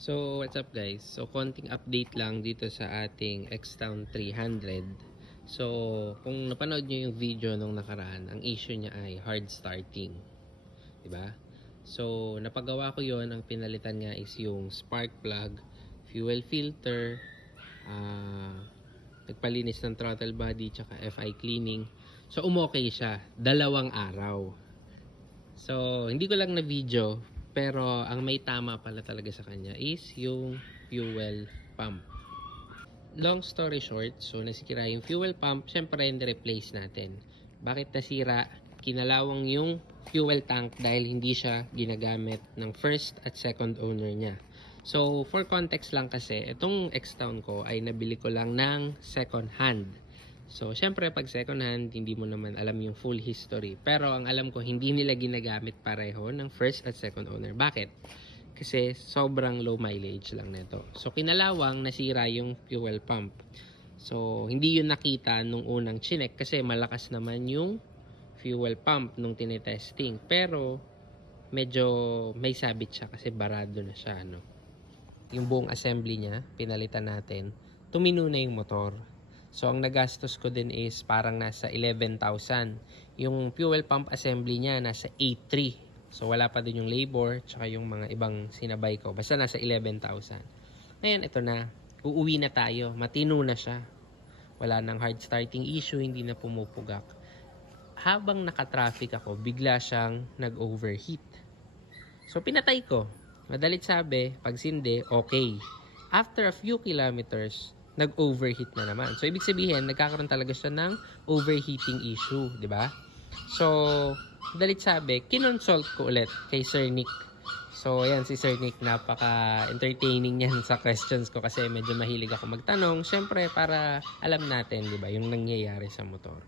So, what's up guys? So, konting update lang dito sa ating Xtown 300. So, kung napanood nyo yung video nung nakaraan, ang issue niya ay hard starting. Diba? So, napagawa ko yon. Ang pinalitan nga is yung spark plug, fuel filter, nagpalinis ng throttle body, tsaka FI cleaning. So, umokay siya. 2 araw. So, hindi ko lang na video, pero ang may tama pala talaga sa kanya is yung fuel pump. Long story short, so nasira yung fuel pump, syempre replace natin. Bakit nasira? Kinalawang yung fuel tank dahil hindi siya ginagamit ng first at second owner niya. So, for context lang kasi, itong Xtown ko ay nabili ko lang ng second hand. So, syempre pag second hand, hindi mo naman alam yung full history. Pero ang alam ko, hindi nila ginagamit pareho ng first at second owner. Bakit? Kasi sobrang low mileage lang nito. So, kinalawang nasira yung fuel pump. So, hindi yun nakita nung unang chinek kasi malakas naman yung fuel pump nung tinetesting. Pero, medyo may sabit siya kasi barado na siya. No? Yung buong assembly niya, pinalitan natin. Tumino na yung motor. So, ang nagastos ko din is parang nasa 11,000. Yung fuel pump assembly niya nasa 8,300. So, wala pa din yung labor tsaka yung mga ibang sinabay ko. Basta nasa 11,000. Ngayon, ito na. Uuwi na tayo. Matino na siya. Wala nang hard starting issue. Hindi na pumupugak. Habang nakatraffic ako, bigla siyang nag-overheat. So, pinatay ko. Madalit sabi, pag sindi, okay. After a few kilometers, nag-overheat na naman. So, ibig sabihin, nagkakaroon talaga siya ng overheating issue, di ba? So, dalit sabi, kinonsult ko ulit kay Sir Nick. So, ayan si Sir Nick, napaka-entertaining niyan sa questions ko kasi medyo mahilig ako magtanong. Siyempre, para alam natin, di ba, yung nangyayari sa motor.